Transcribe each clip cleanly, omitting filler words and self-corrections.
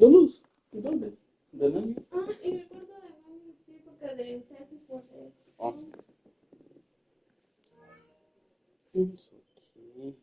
de luz. ¿Y dónde? ¿De Nani? Ah, en el cuarto de mami, sí, porque de selfie pues Ah. It's okay.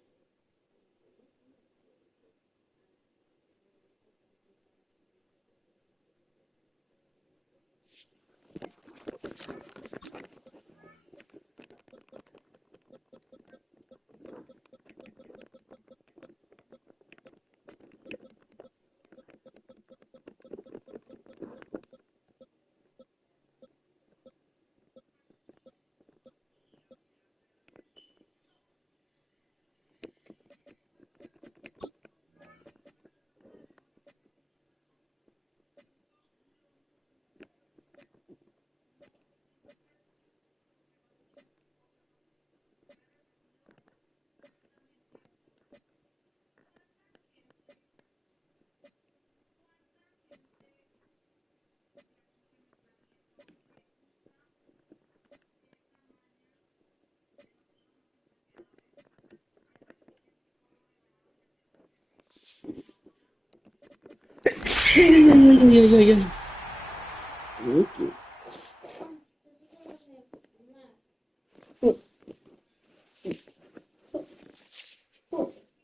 Ay. Okay.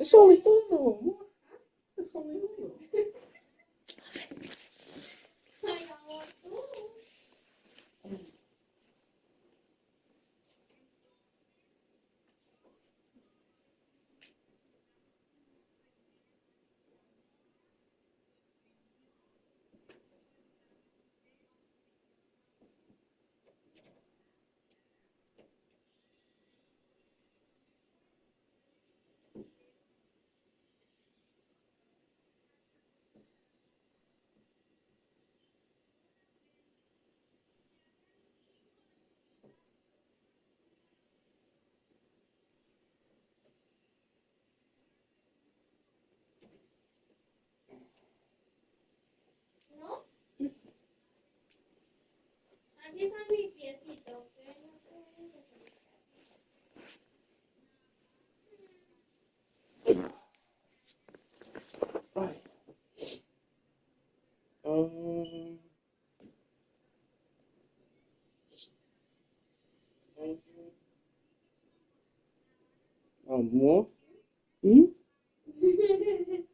It's only uno, amor. It's only uno. Ay, amor, tú. ¿No? Sí. Aquí está mi piecito, ¿ok? No te vayas a Ay. Amor. ¿Mm? ¿Qué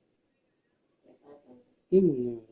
pasa? No.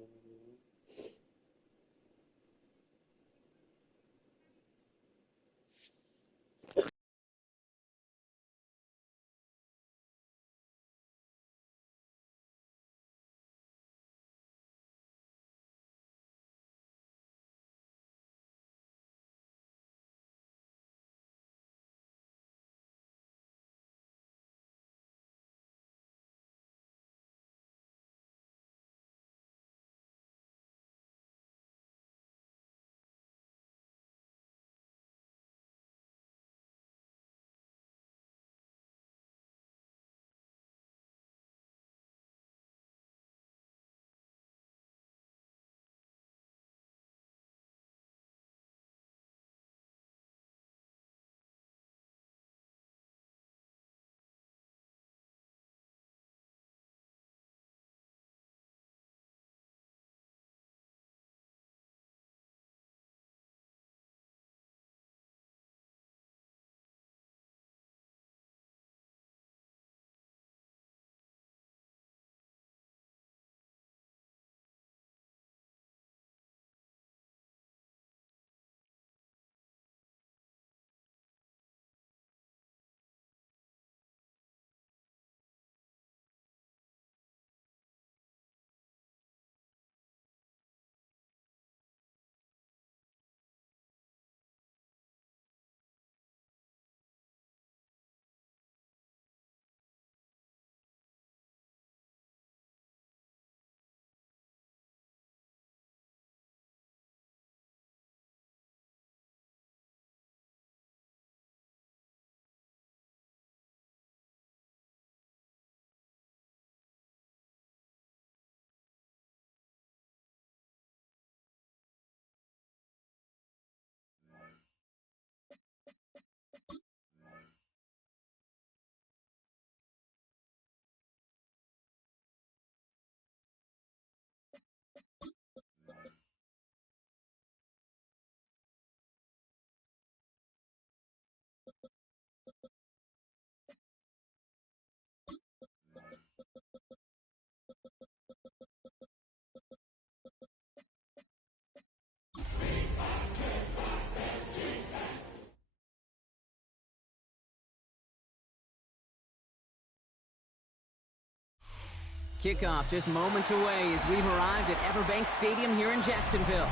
Kickoff just moments away as we've arrived at Everbank Stadium here in Jacksonville.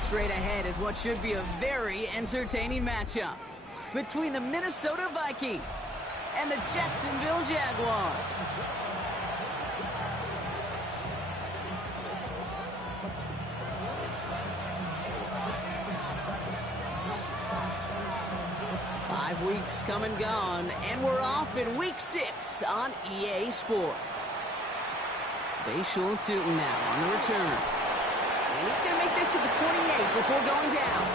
Straight ahead is what should be a very entertaining matchup between the Minnesota Vikings and the Jacksonville Jaguars. Five weeks come and gone, and we're off in Week 6 on EA Sports. Bayshul Tootin now on the return. And he's going to make this to the 28 before going down.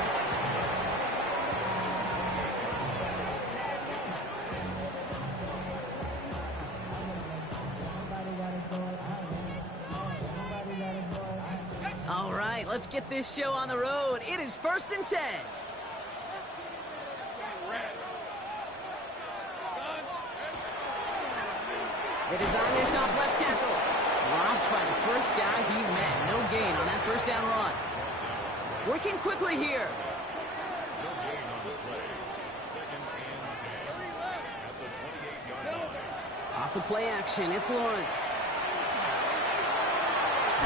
All right, let's get this show on the road. It is 1st and 10. They design this off left tackle. Dropped by the first guy he met. No gain on that first down run. Working quickly here. No gain on the play. 2nd and 10 at the 28-yard line. Off the play action, it's Lawrence.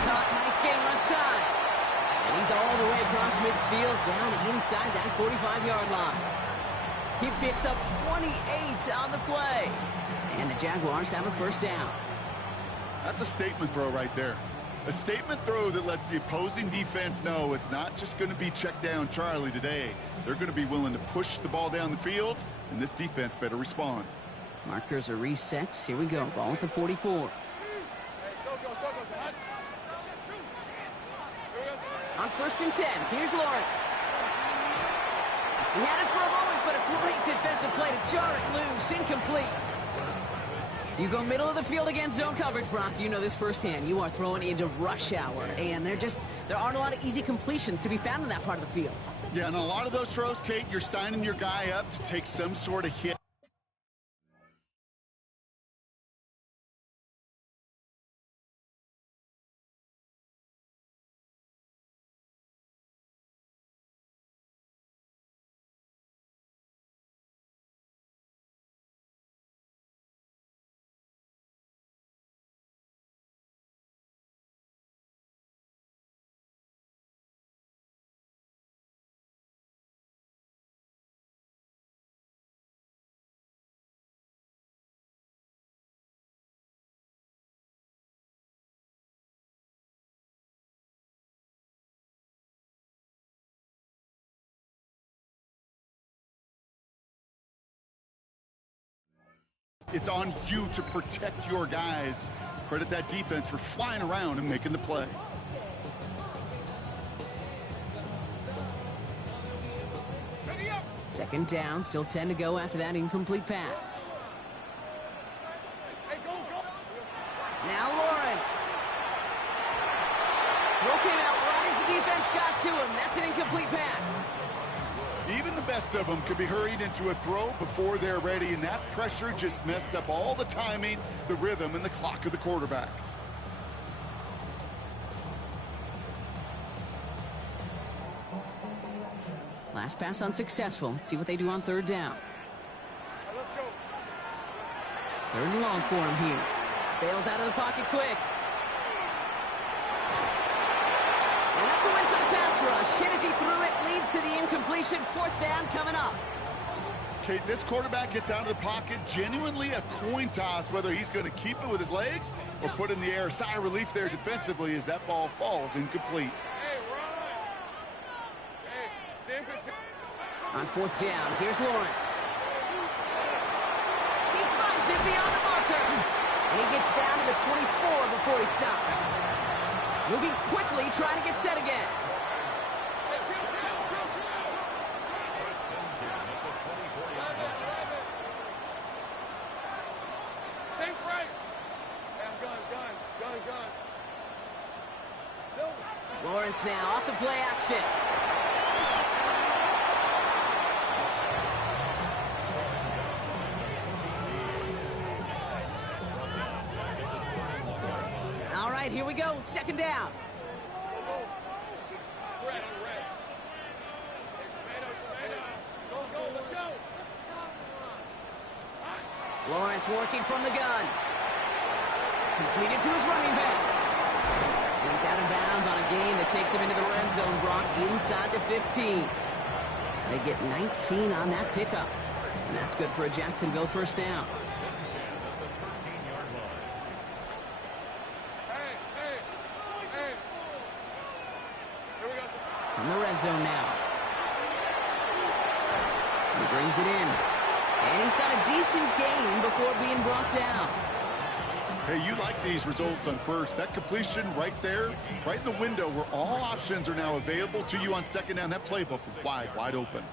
Caught, nice gain left side. And he's all the way across midfield, down inside that 45-yard line. He picks up 28 on the play. And the Jaguars have a first down. That's a statement throw right there. A statement throw that lets the opposing defense know it's not just going to be check down Charlie today. They're going to be willing to push the ball down the field, and this defense better respond. Markers are reset. Here we go. Ball at the 44. On 1st and 10, here's Lawrence. He had it for a moment, but a great defensive play to jar it loose. Incomplete. You go middle of the field against zone coverage, Brock. You know this firsthand. You are throwing into rush hour, and there aren't a lot of easy completions to be found in that part of the field. Yeah, and a lot of those throws, Kate, you're signing your guy up to take some sort of hit. It's on you to protect your guys. Credit that defense for flying around and making the play. Second down, still 10 to go after that incomplete pass. Now Lawrence. Throw came out right as the defense got to him. That's an incomplete pass. Even the best of them could be hurried into a throw before they're ready, and that pressure just messed up all the timing, the rhythm, and the clock of the quarterback. Last pass unsuccessful. Let's see what they do on 3rd down. 3rd and long for him here. Bails out of the pocket quick. And that's a win for the pass rush. Hit as he threw it, leads to the incompletion. 4th down coming up. Kate, this quarterback gets out of the pocket, genuinely a coin toss, whether he's going to keep it with his legs or put in the air. Sigh of relief there defensively as that ball falls incomplete. On 4th down, here's Lawrence. He finds it beyond the marker. And he gets down to the 24 before he stops. Moving quickly, trying to get set again. Lawrence now off the play action. All right, here we go. 2nd down. Lawrence working from the gun. Completed to his running back. And he's out of bounds on a gain that takes him into the red zone, Brock, inside the 15. They get 19 on that pickup. And that's good for a Jacksonville first down. From the red zone now. He brings it in. And he's got a decent gain before being brought down. Hey, you like these results on first. That completion right there, right in the window where all options are now available to you on second down. That playbook is wide open.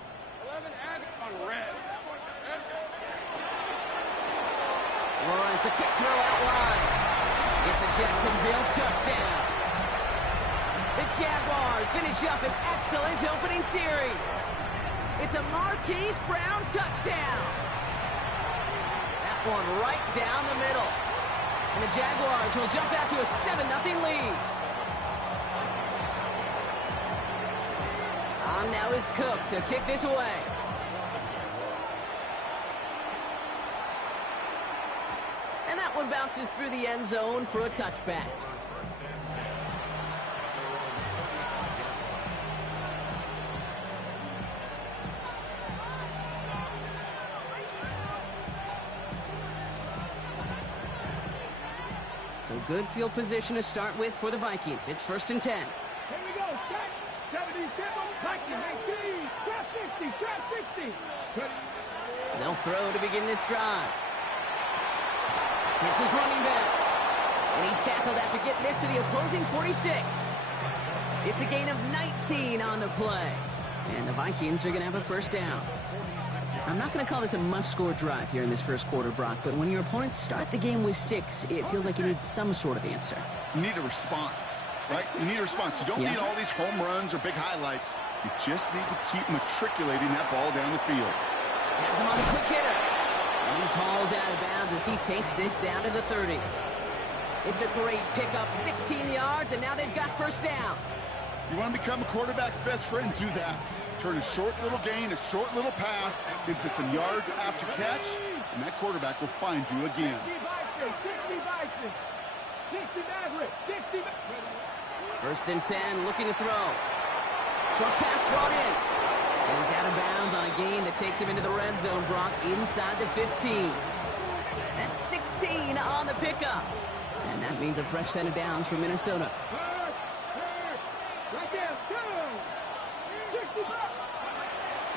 Lawrence, a quick throw out wide. It's a Jacksonville touchdown. The Jaguars finish up an excellent opening series. It's a Marquise Brown touchdown. That one right down the middle. And the Jaguars will jump out to a 7-0 lead. On now is Cook to kick this away. And that one bounces through the end zone for a touchback. So good field position to start with for the Vikings. It's 1st and 10. Here we go. Check. 77. Vikings. 18. Trap 60. Trap 60. They'll throw to begin this drive. It's his running back. And he's tackled after getting this to the opposing 46. It's a gain of 19 on the play. And the Vikings are going to have a first down. I'm not going to call this a must-score drive here in this first quarter, Brock, but when your opponents start the game with 6, it feels like you need some sort of answer. You need a response, right? You need a response. You don't need all these home runs or big highlights. You just need to keep matriculating that ball down the field. Has him on a quick hitter. And he's hauled out of bounds as he takes this down to the 30. It's a great pickup, 16 yards, and now they've got first down. You want to become a quarterback's best friend, do that. Turn a short little gain, a short little pass into some yards after catch, and that quarterback will find you again. 1st and 10, looking to throw. Short pass brought in. And he's out of bounds on a gain that takes him into the red zone, Brock, inside the 15. That's 16 on the pickup. And that means a fresh set of downs for Minnesota.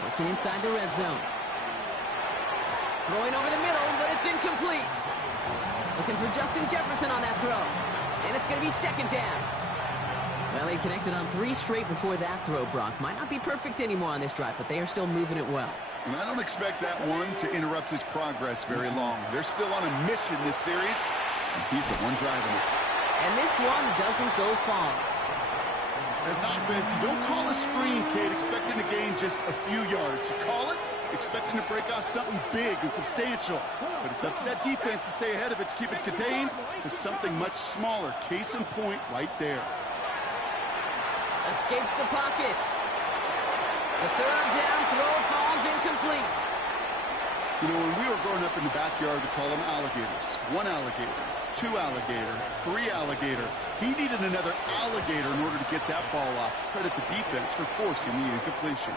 Working inside the red zone. Throwing over the middle, but it's incomplete. Looking for Justin Jefferson on that throw. And it's going to be 2nd down. Well, they connected on 3 straight before that throw, Brock. Might not be perfect anymore on this drive, but they are still moving it well. And I don't expect that one to interrupt his progress very long. They're still on a mission this series, and he's the one driving it. And this one doesn't go far. As an offense, you don't call a screen, kid, expecting to gain just a few yards. You call it expecting to break off something big and substantial. But it's up to that defense to stay ahead of it, to keep it contained to something much smaller. Case in point right there. Escapes the pocket. The 3rd down throw falls incomplete. You know, when we were growing up in the backyard, we call them alligators. 1 alligator, 2 alligator, 3 alligator. He needed another alligator in order to get that ball off. Credit the defense for forcing the incompletion.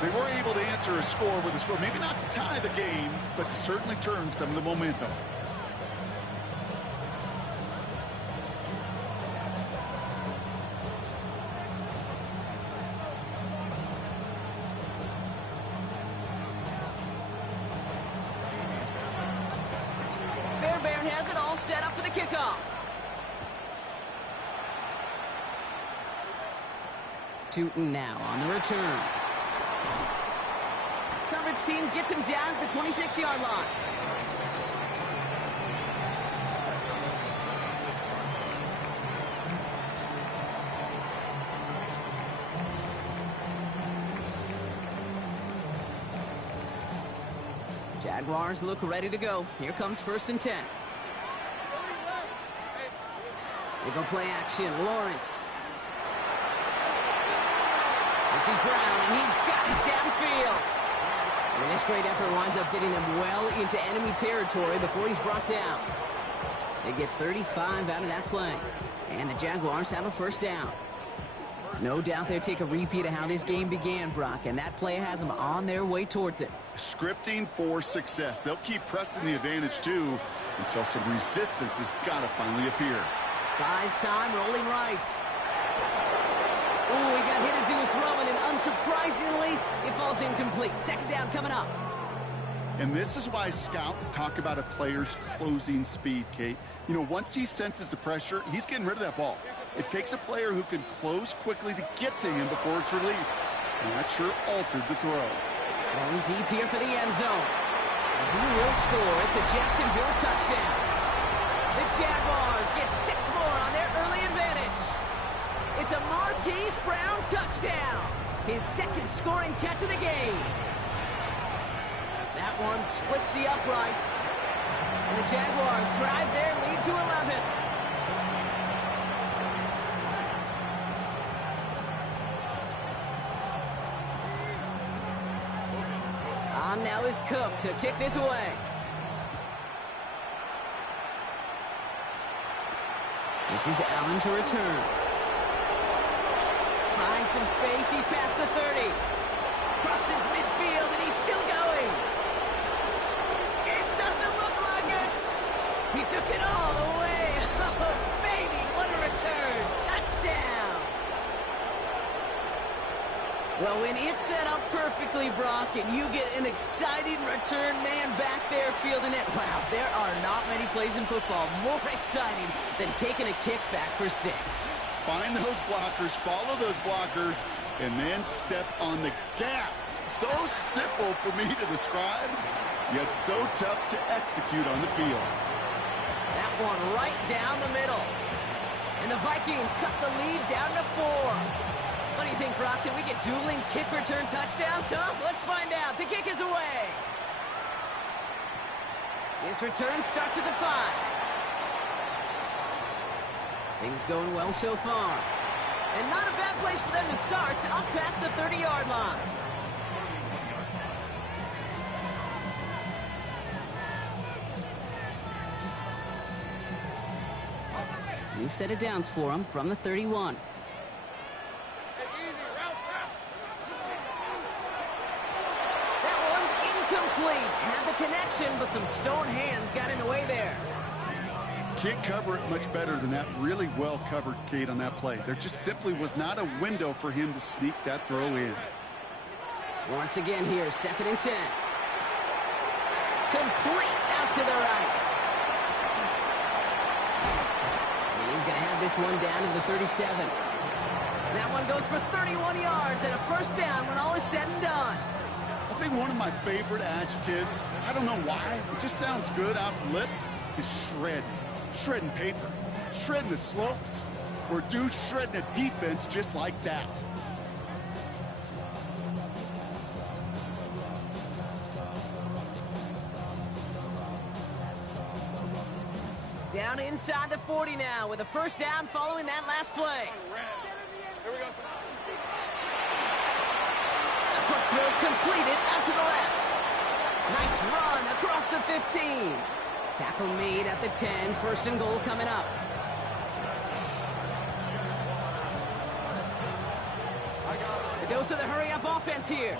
They were able to answer a score with a score. Maybe not to tie the game, but to certainly turn some of the momentum. Fairbairn has it all set up for the kickoff. Tootin now on the return. Coverage team gets him down at the 26-yard line. Jaguars look ready to go. Here comes 1st and 10. They go play action. Lawrence. This is Brown, and he's got it downfield. And this great effort winds up getting them well into enemy territory before he's brought down. They get 35 out of that play. And the Jaguars have a first down. No doubt they'll take a repeat of how this game began, Brock, and that play has them on their way towards it. Scripting for success. They'll keep pressing the advantage, too, until some resistance has got to finally appear. Buys time, rolling right. Ooh, he got hit as he was throwing, and unsurprisingly, it falls incomplete. Second down coming up. And this is why scouts talk about a player's closing speed, Kate. You know, once he senses the pressure, he's getting rid of that ball. It takes a player who can close quickly to get to him before it's released. And that sure altered the throw. Going deep here for the end zone. And he will score. It's a Jacksonville touchdown. The Jaguars get 6 more on their early advantage. It's a Marquise Brown touchdown. His second scoring catch of the game. That one splits the uprights. And the Jaguars drive their lead to 11. On now is Cook to kick this away. This is Allen to return. Finds some space. He's past the 30. Crosses midfield, and he's still going. It doesn't look like it. He took it all the way. Oh, baby, what a return. Touchdown. Well, when it's set up perfectly, Brock, and you get an exciting return man back there fielding it, wow, there are not many plays in football more exciting than taking a kick back for 6. Find those blockers, follow those blockers, and then step on the gas. So simple for me to describe, yet so tough to execute on the field. That one right down the middle. And the Vikings cut the lead down to 4. What do you think, Brock? Can we get dueling kick return touchdowns, huh? Let's find out. The kick is away. His return starts at the 5. Things going well so far. And not a bad place for them to start, up past the 30-yard line. New set of downs for them from the 31. Incomplete. Had the connection, but some stone hands got in the way there. Can't cover it much better than that. Really well covered, Kate, on that play. There just simply was not a window for him to sneak that throw in. Once again here, 2nd and 10. Complete out to the right. And he's going to have this one down to the 37. That one goes for 31 yards and a first down when all is said and done. I think one of my favorite adjectives, I don't know why, it just sounds good off the lips, is shred. Shredding paper. Shredding the slopes. Or dude shredding a defense just like that. Down inside the 40 now with a first down following that last play. Here we go. Quick throw completed out to the left. Nice run across the 15. Tackle made at the 10. First and goal coming up. A dose of the hurry-up offense here.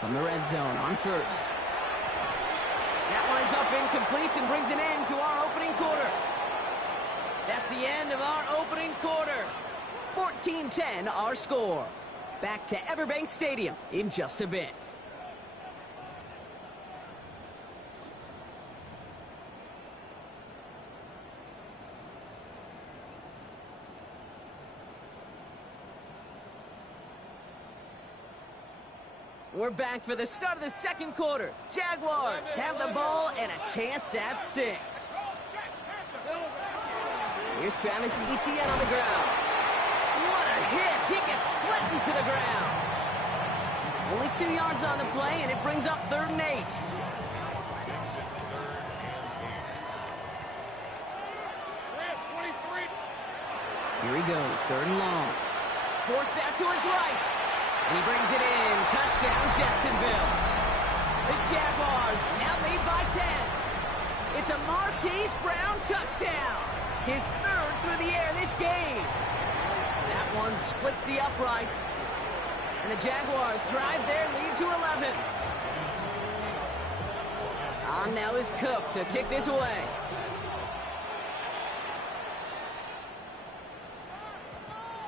From the red zone on first. That winds up incomplete and brings an end to our opening quarter. That's the end of our opening quarter. 14-10 our score. Back to Everbank Stadium in just a bit. We're back for the start of the second quarter. Jaguars have the ball and a chance at 6. Here's Travis Etienne on the ground. What a hit! He gets flattened to the ground. Only 2 yards on the play, and it brings up 3rd and 8. Here he goes, 3rd and long. Forced out to his right. And he brings it in. Touchdown, Jacksonville. The Jaguars now lead by 10. It's a Marquise Brown touchdown. His third through the air this game. That one splits the uprights. And the Jaguars drive their lead to 11. On now is Cook to kick this away.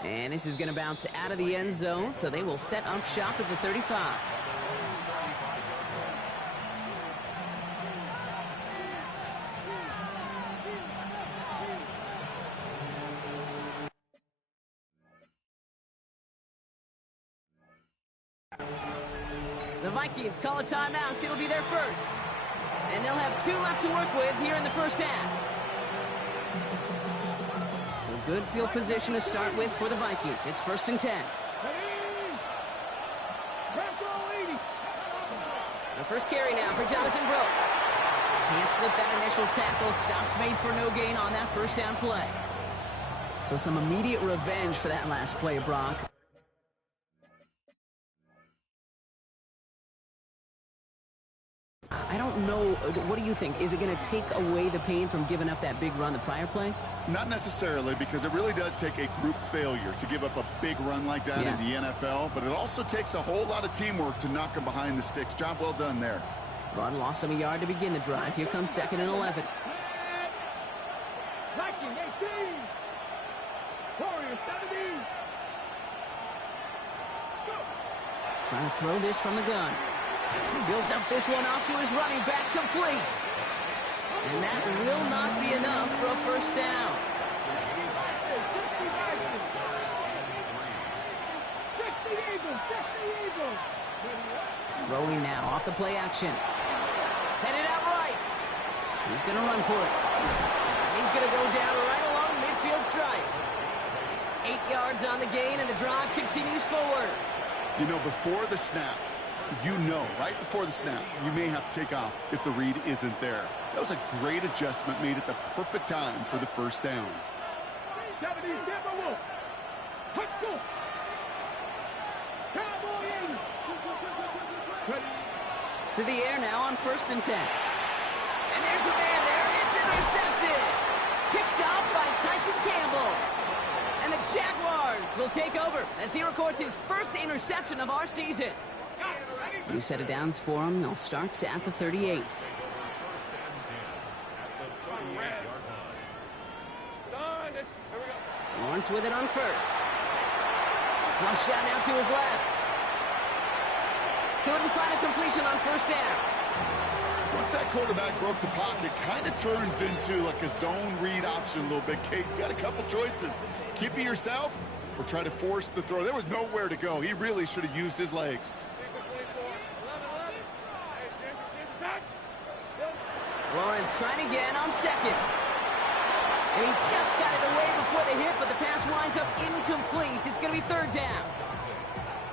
And this is going to bounce out of the end zone, so they will set up shop at the 35. The Vikings call a timeout. It'll be their first. And they'll have 2 left to work with here in the first half. So good field position to start with for the Vikings. It's 1st and 10. The first carry now for Jonathan Brooks. Can't slip that initial tackle. Stops made for no gain on that first down play. So some immediate revenge for that last play, Brock. I don't know. What do you think? Is it going to take away the pain from giving up that big run the prior play? Not necessarily, because it really does take a group failure to give up a big run like that in the NFL, but it also takes a whole lot of teamwork to knock them behind the sticks. Job well done there. Run lost him a yard to begin the drive. Here comes 2nd and 11. Viking 18. Warriors 17. Trying to throw this from the gun. Builds up this one off to his running back, complete. And that will not be enough for a first down. 60 Eagles, 60 Eagles. Throwing now off the play action. Headed out right. He's going to run for it. And he's going to go down right along midfield stripe. 8 yards on the gain, and the drive continues forward. You know, before the snap, right before the snap, you may have to take off if the read isn't there. That was a great adjustment made at the perfect time for the first down. 77 Wolf. Let's go. Cowboy 80. To the air now on 1st and 10. And there's a man there. It's intercepted. Picked off by Tyson Campbell. And the Jaguars will take over as he records his first interception of our season. New set of downs for him. They'll start at the 38. Lawrence with it on 1st. Flush out now to his left. Couldn't find a completion on 1st down. Once that quarterback broke the pocket, kind of turns into like a zone read option a little bit. Kate, you got a couple choices. Keep it yourself or try to force the throw. There was nowhere to go. He really should have used his legs. Lawrence trying again on 2nd. And he just got it away before the hit, but the pass winds up incomplete. It's going to be 3rd down.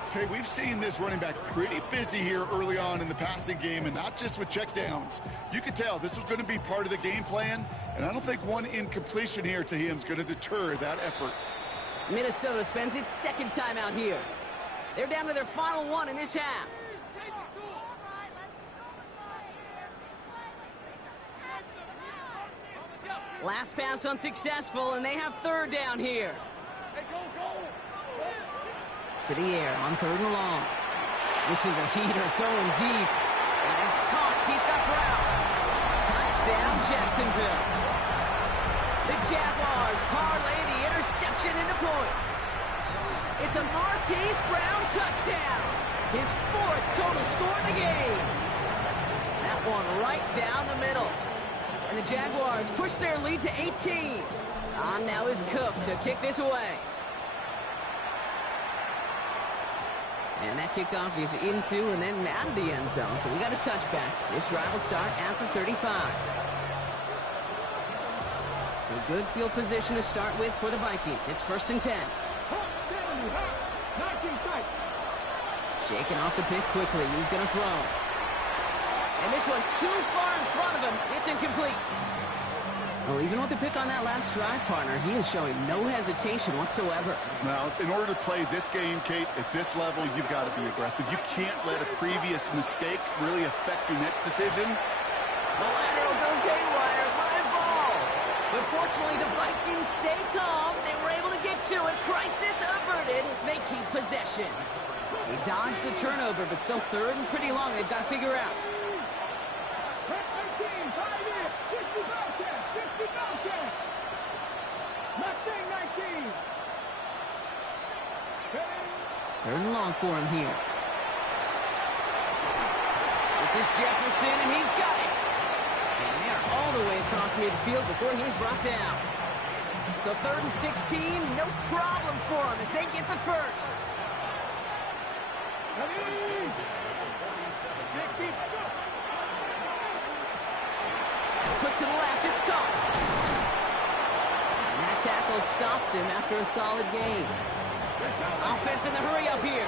Okay, we've seen this running back pretty busy here early on in the passing game, and not just with checkdowns. You could tell this was going to be part of the game plan, and I don't think one incompletion here to him is going to deter that effort. Minnesota spends its 2nd time out here. They're down to their final one in this half. Last pass unsuccessful, and they have 3rd down here. To the air on 3rd and long. This is a heater going deep. And he's caught. He's got Brown. Touchdown, Jacksonville. The Jaguars parlay the interception into points. It's a Marquise Brown touchdown. His 4th total score of the game. That one right down the middle. And the Jaguars push their lead to 18. On now is Cook to kick this away. And that kickoff is into and then out of the end zone. So we got a touchback. This drive will start at the 35. So good field position to start with for the Vikings. It's 1st and 10. Shaking off the pick quickly. He's going to throw. And this one too far in front of him. It's incomplete. Well, even with the pick on that last drive, partner, he is showing no hesitation whatsoever. Well, in order to play this game, Kate, at this level, you've got to be aggressive. You can't let a previous mistake really affect your next decision. The lateral goes haywire, live ball. But fortunately, the Vikings stay calm. They were able to get to it. Crisis averted. They keep possession. They dodged the turnover, but still third and pretty long. They've got to figure out. Third and long for him here. This is Jefferson, and he's got it. And they are all the way across midfield before he's brought down. So 3rd and 16, no problem for him as they get the first. Quick to the left, it's caught. And that tackle stops him after a solid gain. Offense in the hurry up here.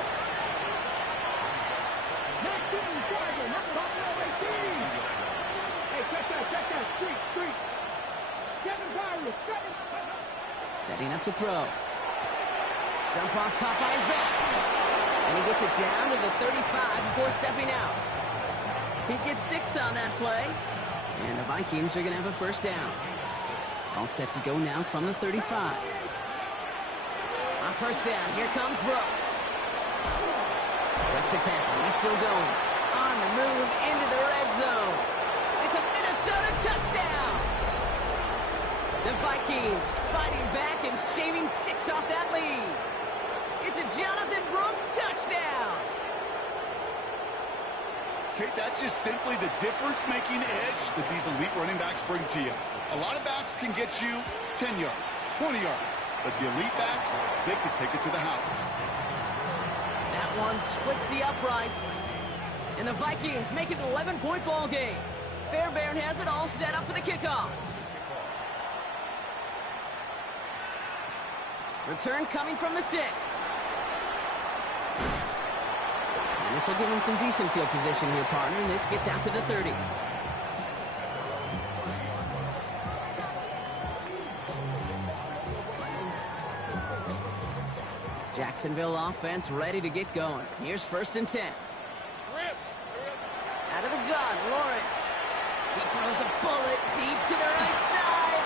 Setting up to throw. Jump off caught by his back. And he gets it down to the 35 before stepping out. He gets 6 on that play. And the Vikings are going to have a first down. All set to go now from the 35. On first down, here comes Brooks. Breaks a tackle, he's still going. On the move into the red zone. It's a Minnesota touchdown. The Vikings fighting back and shaving 6 off that lead. It's a Jonathan Brooks touchdown. Kate, that's just simply the difference-making edge that these elite running backs bring to you. A lot of backs can get you 10 yards, 20 yards. But the elite backs, they could take it to the house. That one splits the uprights. And the Vikings make it an 11-point ball game. Fairbairn has it all set up for the kickoff. Return coming from the 6. And this will give him some decent field position here, partner. And this gets out to the 30. Jacksonville offense ready to get going. Here's 1st and 10. Out of the gun, Lawrence. He throws a bullet deep to the right side.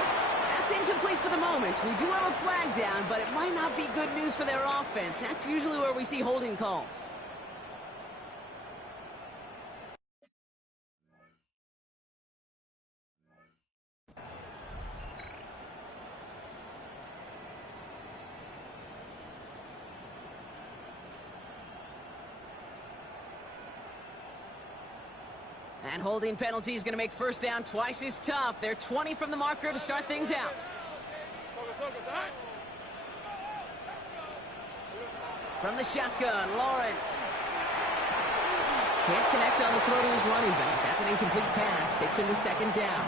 That's incomplete for the moment. We do have a flag down, but it might not be good news for their offense. That's usually where we see holding calls. And holding penalty is going to make first down twice as tough. They're 20 from the marker to start things out. From the shotgun, Lawrence. Can't connect on the throw to his running back. That's an incomplete pass. Takes him to 2nd down.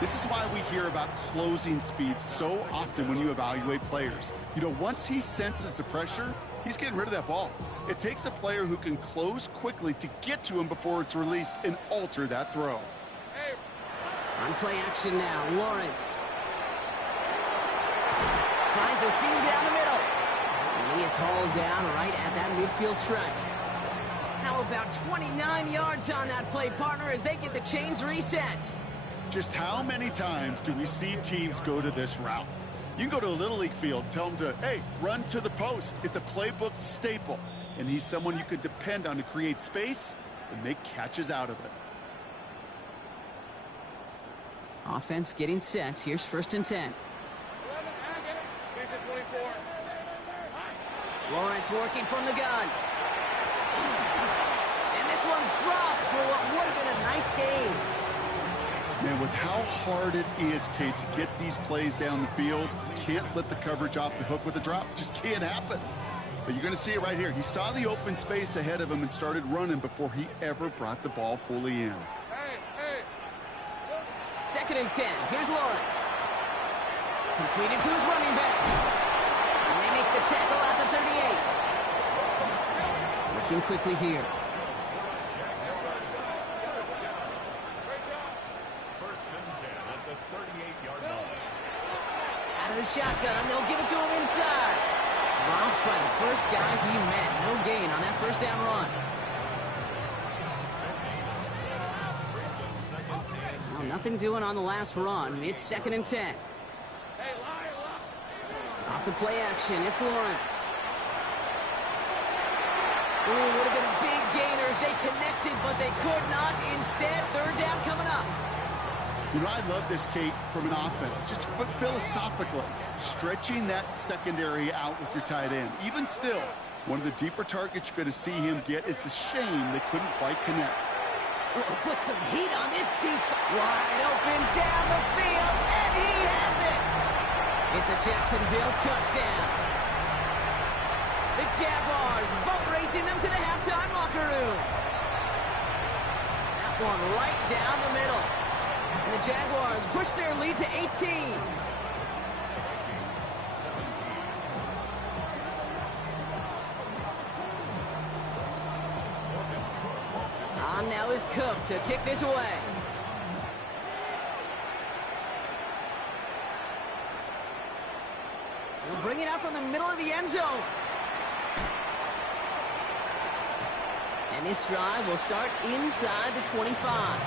This is why we hear about closing speed so often when you evaluate players. You know, once he senses the pressure, he's getting rid of that ball. It takes a player who can close quickly to get to him before it's released and alter that throw. On play action now, Lawrence. Finds a seam down the middle. And he is hauled down right at that midfield stripe. How about 29 yards on that play, partner, as they get the chains reset? Just how many times do we see teams go to this route? You can go to a Little League field, tell them to, hey, run to the post. It's a playbook staple. And he's someone you could depend on to create space and make catches out of it. Offense getting set. Here's 1st and 10. Lawrence working from the gun. And this one's dropped for what would have been a nice game. Man, with how hard it is, Kate, to get these plays down the field, you can't let the coverage off the hook with a drop. It just can't happen. But you're going to see it right here. He saw the open space ahead of him and started running before he ever brought the ball fully in. 2nd and 10. Here's Lawrence. Completed to his running back. And they make the tackle at the 38. Working quickly here. First and 10 at the 38. the shotgun. They'll give it to him inside. Dropped by the first guy he met. No gain on that first down run. Well, nothing doing on the last run. It's 2nd and 10. Off the play action, it's Lawrence. Ooh, would have been a big gainer if they connected, but they could not. Instead, 3rd down coming up. You know, I love this, Kate, from an offense. Just philosophically, stretching that secondary out with your tight end. Even still, one of the deeper targets you're going to see him get. It's a shame they couldn't quite connect. Oh, put some heat on this deep. Wide open down the field, and he has it. It's a Jacksonville touchdown. The Jaguars boat racing them to the halftime locker room. That one right down the middle. And the Jaguars push their lead to 18. On now is Cook to kick this away. He'll bring it out from the middle of the end zone. And this drive will start inside the 25.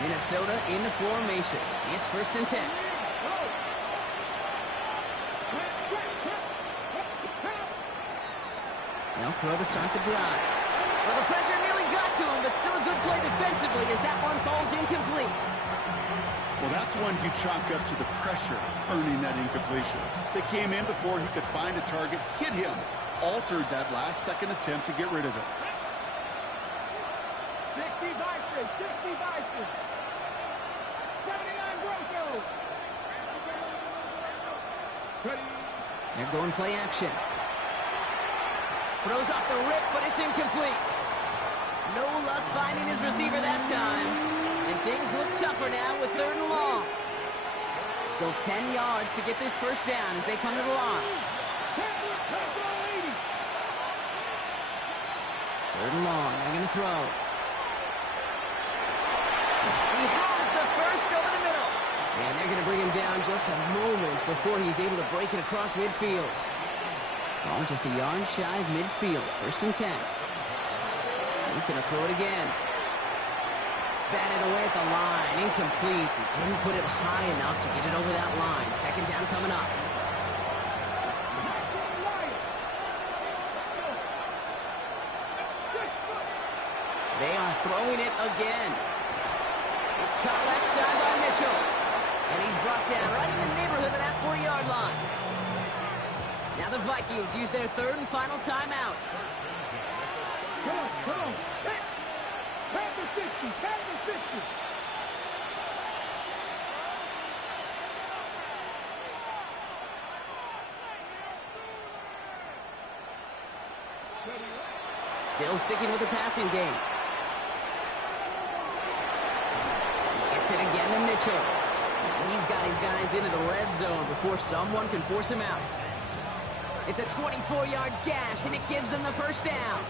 Minnesota in the formation. It's 1st and 10. They'll throw to start the drive. Well, the pressure nearly got to him, but still a good play defensively as that one falls incomplete. Well, that's one you chalk up to the pressure earning that incompletion. They came in before he could find a target, hit him, altered that last-second attempt to get rid of it. 60 Vikings, 60 Vikings. 79 Broncos. They're going play action. Throws off the rip, but it's incomplete. No luck finding his receiver that time. And things look tougher now with 3rd and long. Still 10 yards to get this first down as they come to the line. 3rd and long, they're going to throw. He has the first over the middle. And they're going to bring him down just a moment before he's able to break it across midfield. Oh, just a yard shy of midfield. 1st and 10. He's going to throw it again. Batted away at the line. Incomplete. He didn't put it high enough to get it over that line. 2nd down coming up. They are throwing it again. It's caught left side by Mitchell. And he's brought down right in the neighborhood of that 4-yard line. Now the Vikings use their 3rd and final timeout. Come on. Panther 60, Panther 60. Still sticking with the passing game. Gets it again to Mitchell. And he's got his guys into the red zone before someone can force him out. It's a 24-yard gash, and it gives them the first down.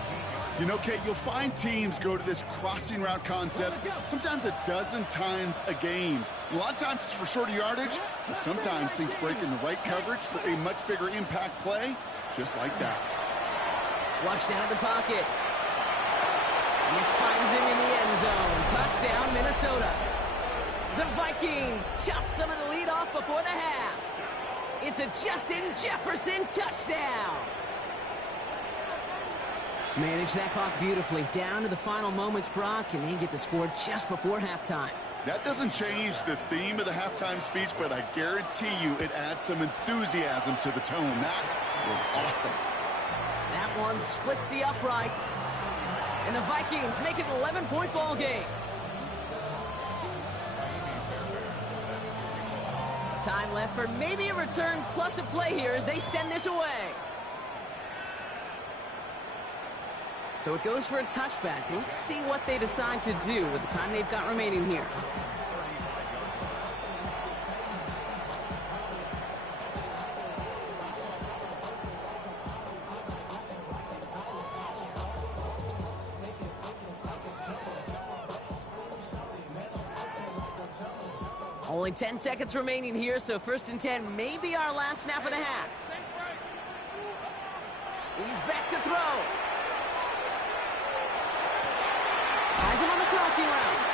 You know, Kate, you'll find teams go to this crossing route concept sometimes a dozen times a game. A lot of times it's for shorter yardage, but sometimes things break in the right coverage for a much bigger impact play, just like that. Flushed out of the pocket. And this finds him in the end zone. Touchdown, Minnesota. The Vikings chop some of the lead off before the half. It's a Justin Jefferson touchdown. Manage that clock beautifully. Down to the final moments, Brock, and they get the score just before halftime. That doesn't change the theme of the halftime speech, but I guarantee you it adds some enthusiasm to the tone. That was awesome. That one splits the uprights. And the Vikings make it an 11-point ball game. Time left for maybe a return plus a play here as they send this away. So it goes for a touchback. Let's see what they decide to do with the time they've got remaining here. Only 10 seconds remaining here, so 1st and 10 may be our last snap of the half. He's back to throw. Finds him on the crossing route.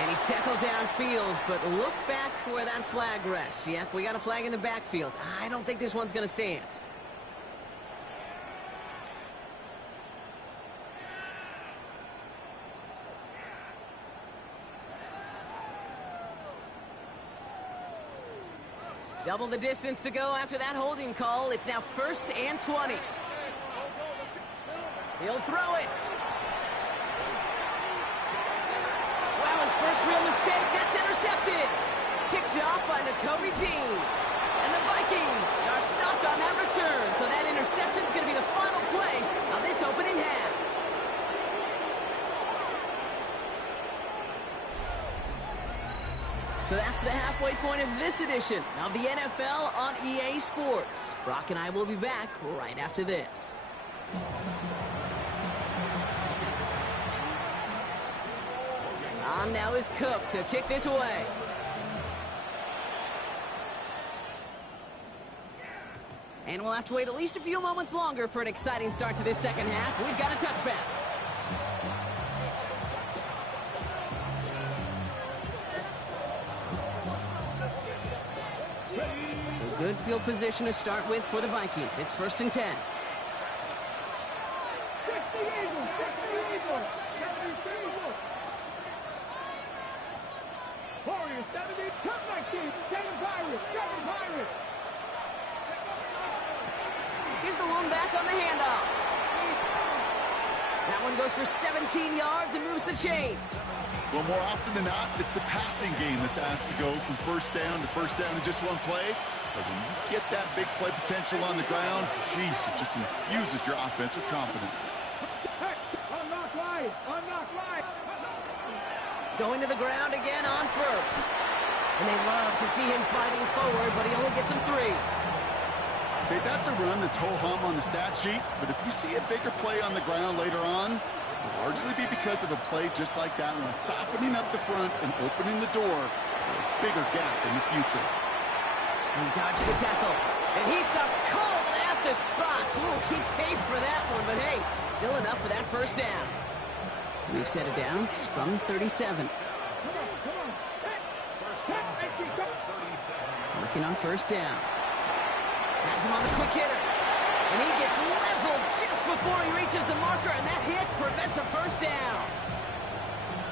And he's tackled downfield, but look back where that flag rests. Yep, we got a flag in the backfield. I don't think this one's going to stand. Double the distance to go after that holding call. It's now 1st and 20. He'll throw it. Wow, his first real mistake. That's intercepted. Picked off by Nakobe Dean. And the Vikings are stopped on that return. So that interception is going to be the final play of this opening half. So that's the halfway point of this edition of the NFL on EA Sports. Brock and I will be back right after this. On now is Cook to kick this away. And we'll have to wait at least a few moments longer for an exciting start to this second half. We've got a touchback. Good field position to start with for the Vikings. It's 1st and 10. 50 Eagles, 50 Eagles, 70 Eagles. Warriors 70, come back team, 7 Pirates, 7 Pirates. Here's the lone back on the handoff. That one goes for 17 yards and moves the chains. Well, more often than not, it's the passing game that's asked to go from first down in just one play. But when you get that big play potential on the ground, geez, it just infuses your offense with confidence. Hey, unlock right, unlock right. Going to the ground again on first. And they love to see him fighting forward, but he only gets him 3. Okay, that's a run that's ho-hum on the stat sheet, but if you see a bigger play on the ground later on, it'll largely be because of a play just like that one, softening up the front and opening the door for a bigger gap in the future. And he dodged the tackle. And he stopped cold at the spot. We'll keep paid for that one, but hey, still enough for that first down. We've set it down from 37. Come on. Hey, Working on first down. Has him on the quick hitter. And he gets leveled just before he reaches the marker, and that hit prevents a first down.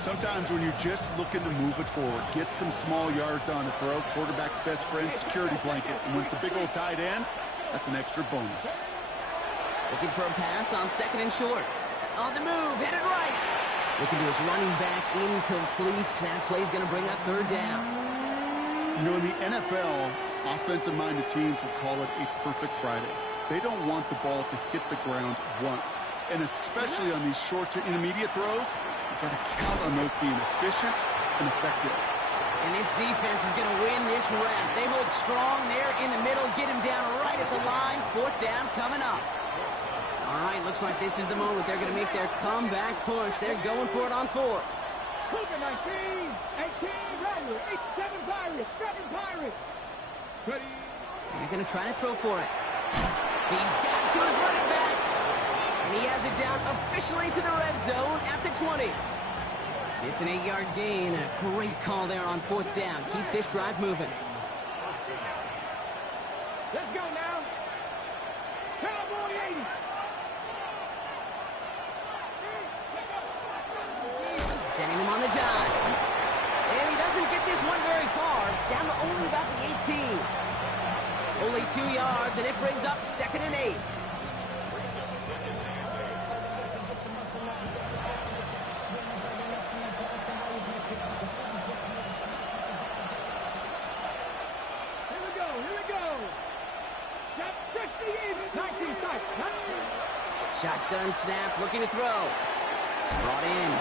Sometimes when you're just looking to move it forward, get some small yards on the throw, quarterback's best friend, security blanket. And when it's a big old tight end, that's an extra bonus. Looking for a pass on 2nd and short. On the move, headed right. Looking to his running back, incomplete. That play's going to bring up 3rd down. You know, in the NFL, offensive-minded teams will call it a perfect Friday. They don't want the ball to hit the ground once. And especially on these short to intermediate throws, you've got to count on those being efficient and effective. And this defense is going to win this round. They hold strong there in the middle, get him down right at the line. 4th down coming up. All right, looks like this is the moment. They're going to make their comeback push. They're going for it on 4th. Cougar 19, 18 Rebels, 7 Pirates, 7 Pirates. Ready. They're going to try to throw for it. He's got to his running back. And he has it down officially to the red zone at the 20. It's an 8-yard gain. A great call there on 4th down. Keeps this drive moving. Let's go now. Cowboy 80. Sending him on the dive. And he doesn't get this one very far. Down to only about the 18. Only 2 yards, and it brings up 2nd and 8. Here we go. Got 50 Eagles, 19 sight. Shotgun snap, looking to throw. Brought in.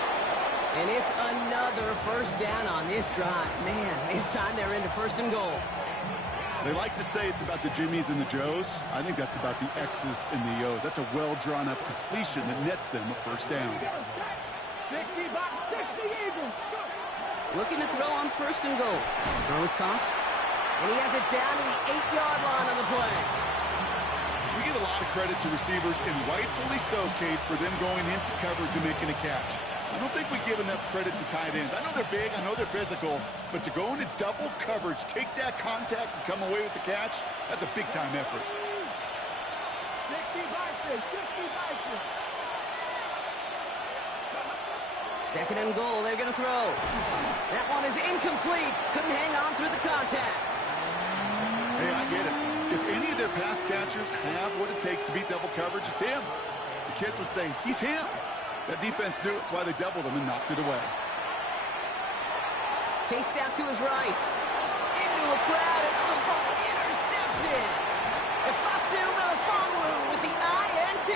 And it's another first down on this drive. Man, this time they're into 1st and goal. They like to say it's about the Jimmies and the Joes. I think that's about the X's and the O's. That's a well-drawn-up completion that nets them a first down. 60 Eagles. Looking to throw on 1st and goal. Throw is caught. And he has it down to the 8-yard line on the play. We give a lot of credit to receivers, and rightfully so, Kate, for them going into coverage and making a catch. I don't think we give enough credit to tight ends. I know they're big, I know they're physical, but to go into double coverage, take that contact, and come away with the catch, that's a big-time effort. 60 Vikings, 60 Vikings. 2nd and goal, they're going to throw. That one is incomplete. Couldn't hang on through the contact. Hey, I get it. If any of their pass catchers have what it takes to beat double coverage, it's him. The kids would say, he's him. That defense knew it. That's why they doubled him and knocked it away. Chased out to his right. Into a crowd and intercepted. Ifatu Melifonwu with the INT.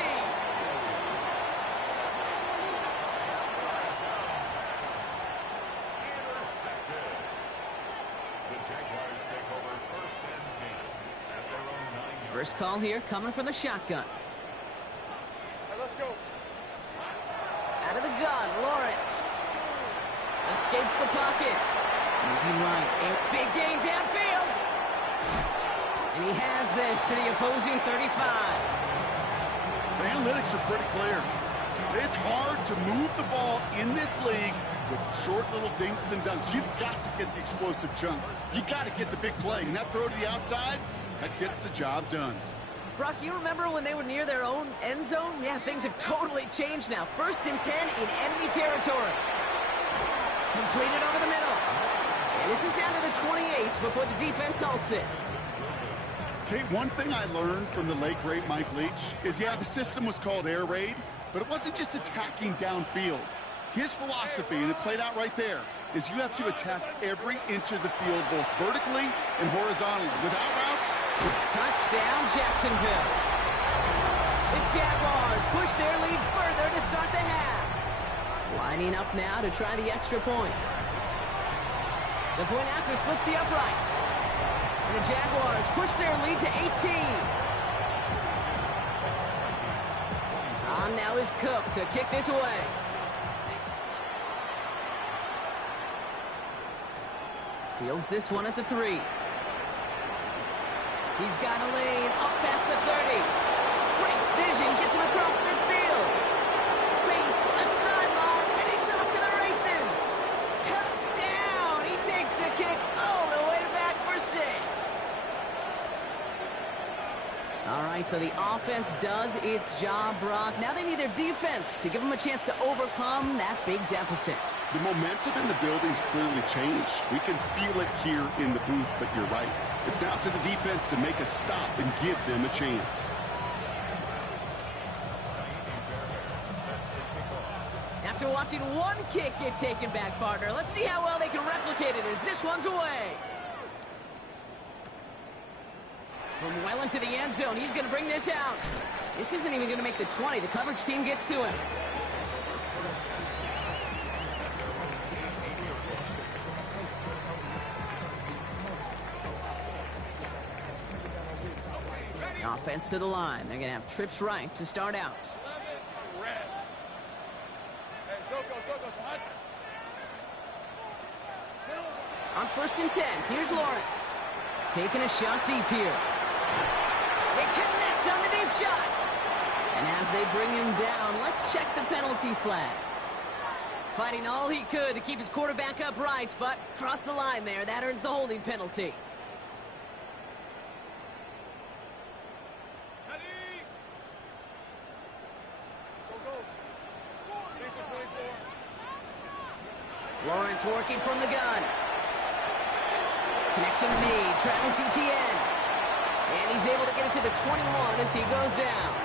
Intercepted. The Jaguars take over 1st and 10 at their own 9-yard. First call here coming from the shotgun. Let's go. Out of the gun, Lawrence. Escapes the pocket. Moving right. A big gain downfield. And he has this to the opposing 35. The analytics are pretty clear. It's hard to move the ball in this league with short little dinks and dunks. You've got to get the explosive chunk. You got to get the big play. And that throw to the outside, that gets the job done. Brock, you remember when they were near their own end zone? Yeah, things have totally changed now. 1st and 10 in enemy territory. Completed over the middle. And this is down to the 28 before the defense halts it. Kate, one thing I learned from the late, great Mike Leach is, yeah, the system was called air raid, but it wasn't just attacking downfield. His philosophy, and it played out right there, is you have to attack every inch of the field, both vertically and horizontally. Without routes, Touchdown, Jacksonville. The Jaguars push their lead further to start the half. Lining up now to try the extra point. The point after splits the uprights. And the Jaguars push their lead to 18. On now is Cook to kick this away. Fields this one at the 3. He's got a lane up past the 30. Great vision, gets him across midfield. Space, left sideline, and he's off to the races. Touchdown! He takes the kick all the way back for 6. All right, so the offense does its job, Brock. Now they need their defense to give them a chance to overcome that big deficit. the momentum in the building's clearly changed. We can feel it here in the booth, but you're right. It's now to the defense to make a stop and give them a chance. After watching one kick get taken back, partner, let's see how well they can replicate it as this one's away. From well into the end zone, he's going to bring this out. This isn't even going to make the 20. The coverage team gets to him. The offense to the line. They're going to have trips right to start out. On 1st and 10, here's Lawrence. Taking a shot deep here. They connect on the deep shot. And as they bring him down, let's check the penalty flag. Fighting all he could to keep his quarterback upright, but crossed the line there. That earns the holding penalty. Lawrence working from the gun. Connection made, Travis Etienne. And he's able to get it to the 21 as he goes down.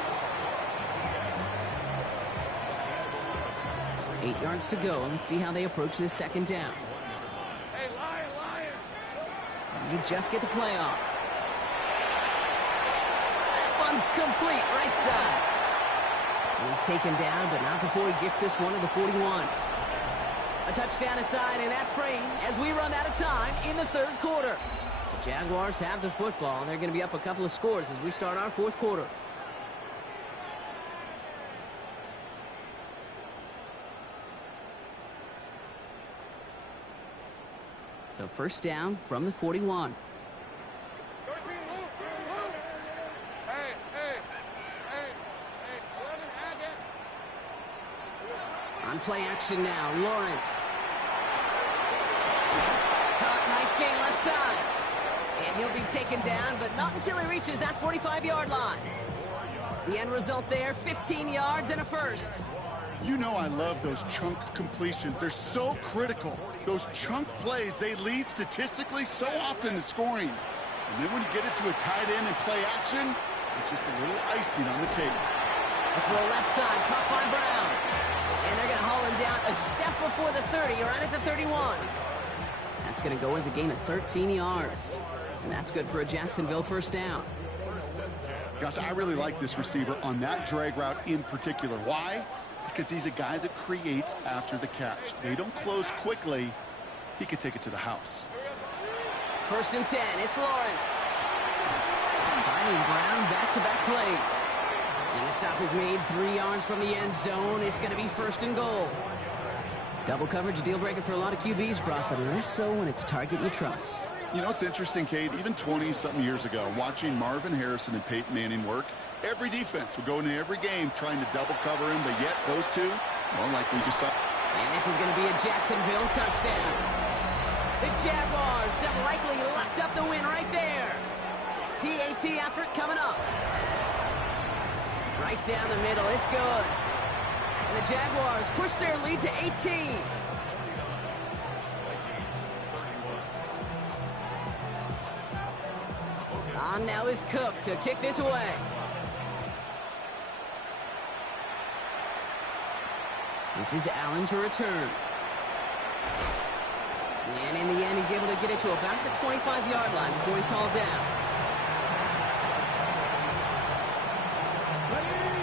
8 yards to go. Let's see how they approach this second down. Hey, Lion! And you just get the play off. That one's complete, right side. He's taken down, but not before he gets this one to the 41. A touchdown aside in that frame as we run out of time in the third quarter. The Jaguars have the football, and they're going to be up a couple of scores as we start our fourth quarter. So first down from the 41. On play action now, Lawrence. Caught, nice gain left side. And he'll be taken down, but not until he reaches that 45-yard line. The end result there, 15 yards and a first. You know I love those chunk completions. They're so critical. Those chunk plays, they lead statistically so often to scoring. And then when you get it to a tight end and play action, it's just a little icing on the cake. A throw left side, caught by Brown. And they're going to haul him down a step before the 30, right at the 31. That's going to go as a gain of 13 yards. And that's good for a Jacksonville first down. Gosh, I really like this receiver on that drag route in particular. Why? Because he's a guy that creates after the catch. They don't close quickly. He could take it to the house. First and 10, it's Lawrence. Finding Brown back-to-back plays. And the stop is made 3 yards from the end zone. It's going to be first and goal. Double coverage, deal breaker for a lot of QBs, Brock, but less so when it's a target you trust. You know, it's interesting, Kate, even 20-something years ago, watching Marvin Harrison and Peyton Manning work, every defense would go into every game trying to double cover him, but yet those two, well, like we just saw. And this is going to be a Jacksonville touchdown. The Jaguars have likely locked up the win right there. PAT effort coming up. Right down the middle, it's good. And the Jaguars push their lead to 18. On now is Cook to kick this away. This is Allen to return. And in the end, he's able to get it to about the 25-yard line before he's hauled down.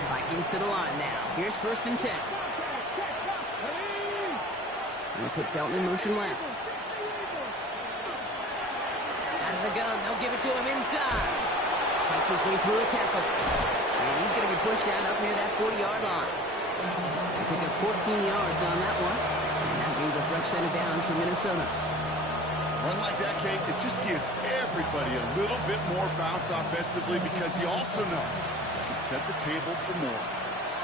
Vikings to the line now. Here's first and 10. And they put Felton in motion left. Out of the gun, they'll give it to him inside. Fights his way through a tackle. And he's going to be pushed down up near that 40-yard line. They pick up 14 yards on that one. And that means a fresh set of downs for Minnesota. Run like that, Kate, it just gives everybody a little bit more bounce offensively because you also know you can set the table for more.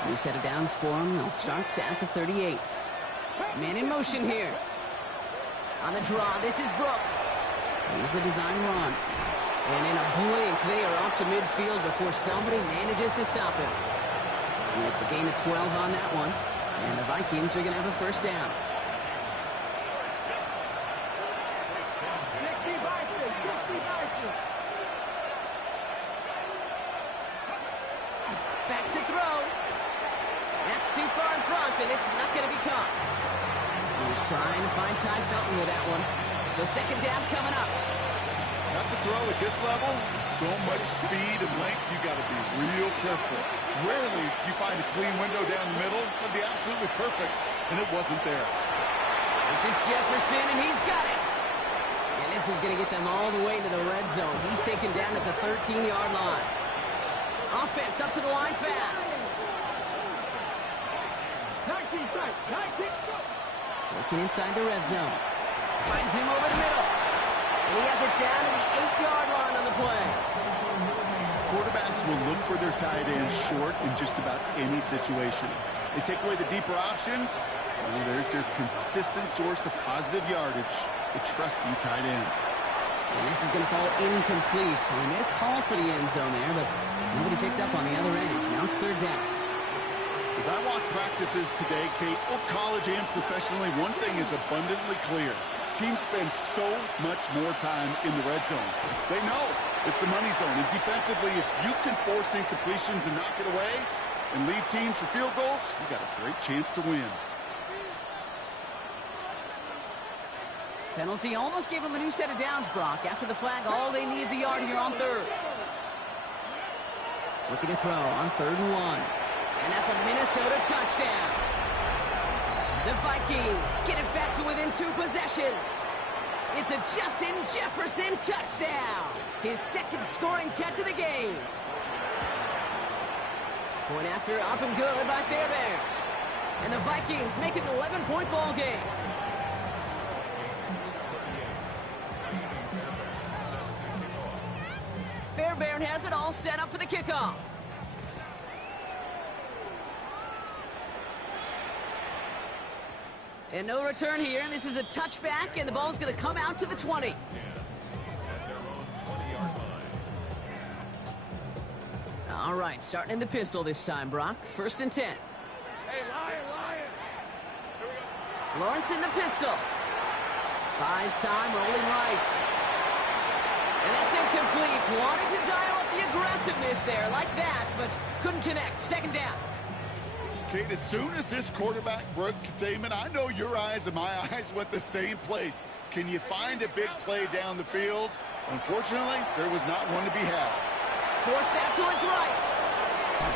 New set of downs for him. They'll start at the 38. Man in motion here. On the draw, this is Brooks. Here's a design run. And in a blink, they are off to midfield before somebody manages to stop him. And it's a gain of 12 on that one. And the Vikings are going to have a first down. Back to throw. That's too far in front, and it's not going to be caught. He was trying to find Ty Felton with that one. So second down coming up. That's a throw at this level. So much speed and length, you got to be real careful. Rarely do you find a clean window down the middle. It'd be absolutely perfect, and it wasn't there. This is Jefferson, and he's got it. And this is going to get them all the way to the red zone. He's taken down at the 13-yard line. Offense up to the line fast. 19 strikes, 19. Working inside the red zone. Finds him over the middle. And he has it down to the 8-yard line on the play. Quarterbacks will look for their tight ends short in just about any situation. They take away the deeper options. Well, there's their consistent source of positive yardage, the trusty tight end. And this is going to fall incomplete. Well, he made a call for the end zone there, but nobody picked up on the other end. So now it's third down. As I watch practices today, Kate, both college and professionally, one thing is abundantly clear. Teams spend so much more time in the red zone. They know it's the money zone. And defensively, if you can force incompletions and knock it away and lead teams for field goals, you got a great chance to win. Penalty almost gave him a new set of downs, Brock. After the flag, all they need is a yard here on third. Looking to throw on 3rd and 1. And that's a Minnesota touchdown. The Vikings get it back to within 2 possessions. It's a Justin Jefferson touchdown. His second scoring catch of the game. Point after up and good by Fairbairn. And the Vikings make it an 11-point ball game. and has it all set up for the kickoff. And no return here, and this is a touchback, and the ball's going to come out to the 20. At their own 20-yard line. All right, starting in the pistol this time, Brock. 1st and 10. Hey, Lion! Lawrence in the pistol. Buys time, rolling right. And that's incomplete. Wanted to dial up the aggressiveness there like that, but couldn't connect. 2nd down. Kate, as soon as this quarterback broke containment, I know your eyes and my eyes went the same place. Can you find a big play down the field? Unfortunately, there was not one to be had. Forced out to his right.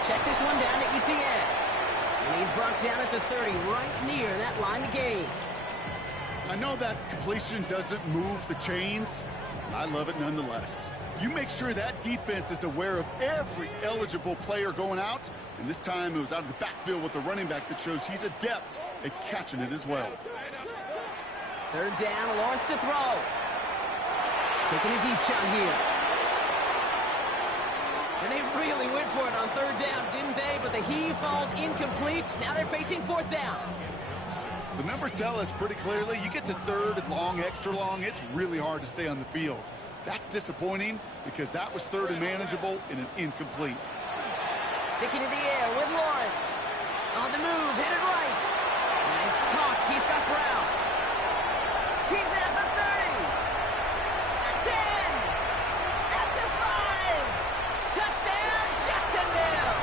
Check this one down to Etienne. And he's brought down at the 30, right near that line of game. I know that completion doesn't move the chains. I love it nonetheless. You make sure that defense is aware of every eligible player going out. And this time it was out of the backfield with a running back that shows he's adept at catching it as well. 3rd down, Lawrence to throw. Taking a deep shot here. And they really went for it on 3rd down, didn't they? But the heave falls incomplete. Now they're facing 4th down. The numbers tell us pretty clearly, you get to 3rd and long, extra long, it's really hard to stay on the field. That's disappointing because that was 3rd and manageable in an incomplete. Sticking in the air with Lawrence. On the move, headed right. And he's caught. He's got Brown. He's at the 30. The 10. At the 5. Touchdown, Jacksonville.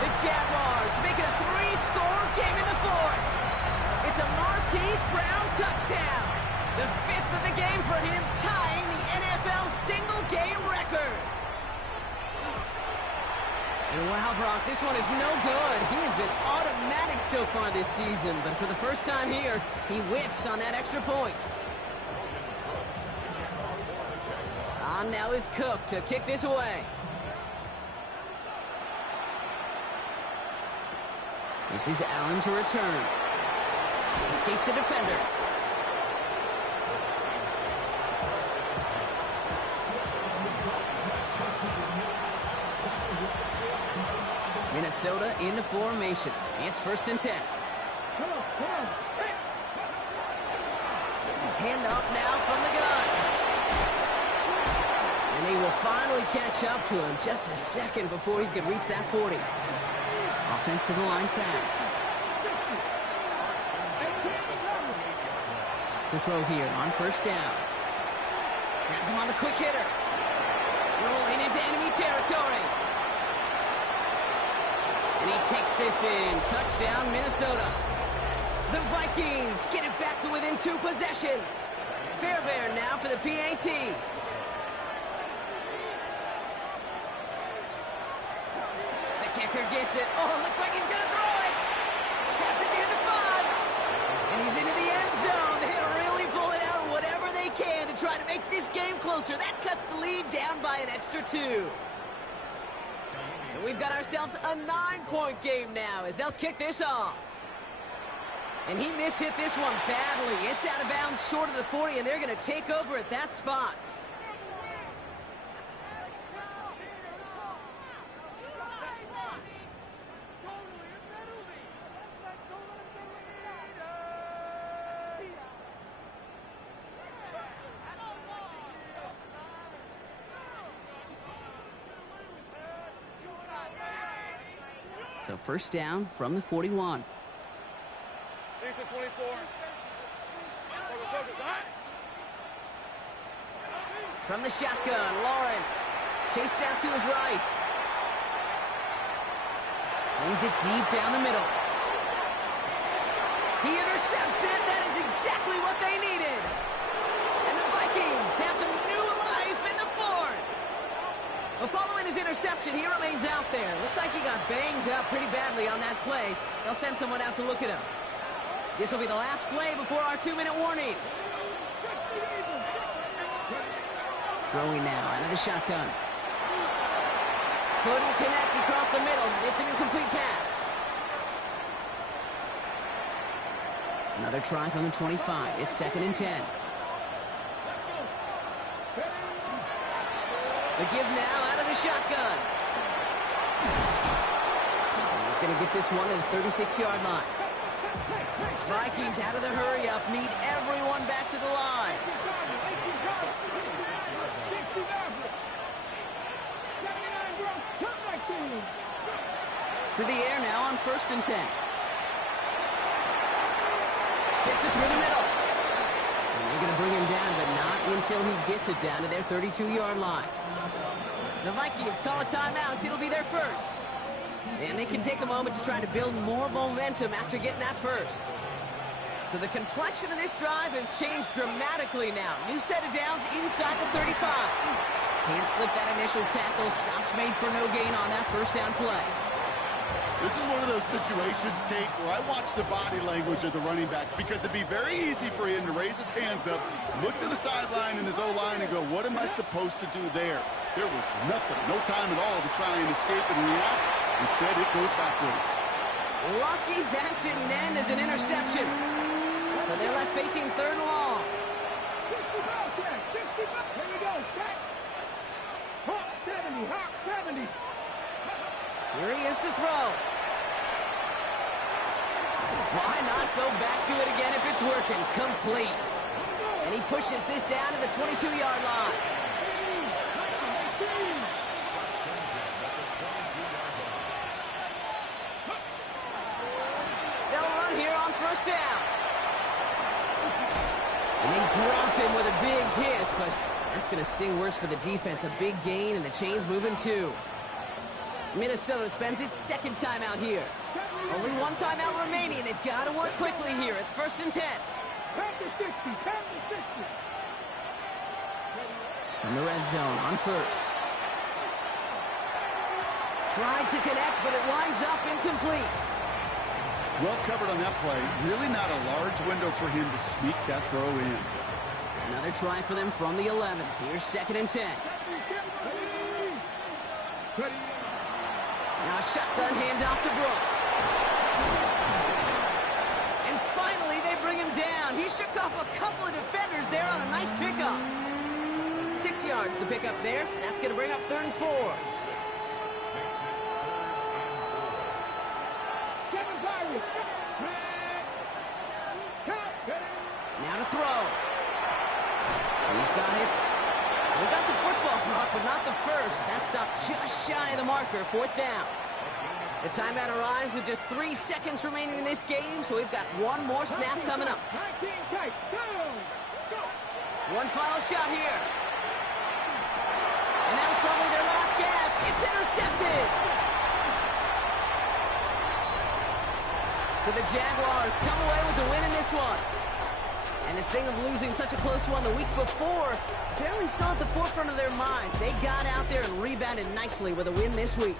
The Jaguars making a 3-score game in the 4th. It's a Marquise Brown touchdown. The 5th of the game for him, tying the NFL single-game record. And wow, Brock, this one is no good. He has been automatic so far this season, but for the first time here, he whiffs on that extra point. On now is Cook to kick this away. This is Allen to return. Escapes the defender. Minnesota in the formation. It's 1st and 10. Come on. Hey. Hand off now from the gun. And he will finally catch up to him just a second before he could reach that 40. Offensive line fast. To throw here on 1st down. Has him on the quick hitter. Rolling into enemy territory. And he takes this in. Touchdown, Minnesota. The Vikings get it back to within 2 possessions. Fairbairn now for the PAT. The kicker gets it. Oh, looks like he's going to throw it. Has it near the 5. And he's into the end zone. They're really pulling out whatever they can to try to make this game closer. That cuts the lead down by an extra 2. So we've got ourselves a 9-point game now as they'll kick this off. And he mishit this one badly. It's out of bounds short of the 40, and they're going to take over at that spot. So 1st down from the 41. Thanks for 24. Focus, all right? From the shotgun, Lawrence. Chased out to his right. Brings it deep down the middle. He intercepts it. That is exactly what they needed. And the Vikings have some new life in the 4th. Well, following his interception, he remains out there. Looks like he got banged up pretty badly on that play. They'll send someone out to look at him. This will be the last play before our 2-minute warning. Throwing now out of the shotgun. Couldn't connect across the middle. It's an incomplete pass. Another try from the 25. It's 2nd and 10. The give now out of the shotgun. And he's going to get this one to the 36-yard line. Vikings out of the hurry-up need everyone back to the line. To the air now on 1st and 10. Gets it through the middle. And they're going to bring him down, but not until he gets it down to their 32-yard line. The Vikings call a timeout. It'll be their first. And they can take a moment to try to build more momentum after getting that first. So the complexion of this drive has changed dramatically now. New set of downs inside the 35. Can't slip that initial tackle. Stops made for no gain on that first down play. This is one of those situations, Kate, where I watch the body language of the running back because it'd be very easy for him to raise his hands up, look to the sideline and his O-line and go, what am I supposed to do there? There was nothing, no time at all to try and escape and react. Instead, it goes backwards. Lucky that didn't end as an interception. So they're left facing 3rd and long. 60 bucks. Here we go. Check. Hawk 70. Hawk 70. Here he is to throw. Why not go back to it again if it's working? Complete. And he pushes this down to the 22-yard line. They'll run here on 1st down. And they drop him with a big hit, but that's going to sting worse for the defense. A big gain, and the chain's moving too. Minnesota spends its 2nd timeout here. Only 1 timeout remaining. They've got to work quickly here. It's 1st and 10. Pound to 60. Pound to 60. From the red zone on 1st. Tried to connect, but it lines up incomplete. Well covered on that play. Really not a large window for him to sneak that throw in. Another try for them from the 11. Here's 2nd and 10. Now a shotgun handoff to Brooks. And finally, they bring him down. He shook off a couple of defenders there on a nice pickup. 6 yards the pickup there. That's going to bring up 3rd and 4. Now to throw. He's got it. They got the football block, but not the first. That stopped just shy of the marker. 4th down. The timeout arrives with just 3 seconds remaining in this game, so we've got one more snap coming up. One final shot here. And that was probably their last gasp. It's intercepted. So the Jaguars come away with the win in this one. And the sting of losing such a close one the week before barely still at the forefront of their minds. They got out there and rebounded nicely with a win this week.